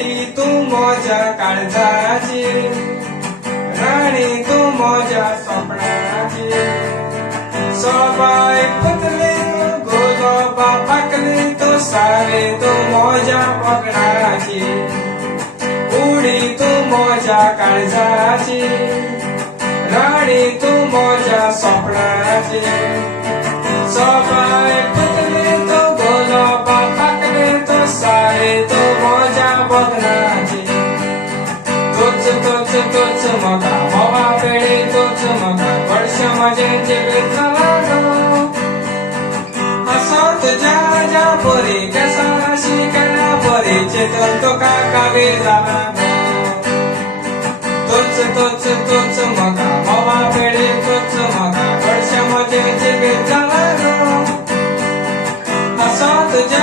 उडी तू माझ्या काळजाची, राणी तू माझ्या स्वप्नाची. सोबाय पुतली तू गोलोबा पाकली तू सारे तू माझ्या पगडाची. उडी तू माझ्या काळजाची, राणी तू माझ्या स्वप्नाची. सोबाय पुतली तू गोलोबा पाकली तू सारे तू माझ्या बघनाची. तोच तोच तोच मका मोवा पेळे तोच मका वर्ष माझे जिबेत लागो. हसत जा जा पोरे कसा शिकला पोरे चेतन तो का कावे झाला. तोच तोच तोच मका मोवा पेळे तोच मका वर्ष माझे जिबेत लागो. हसत जा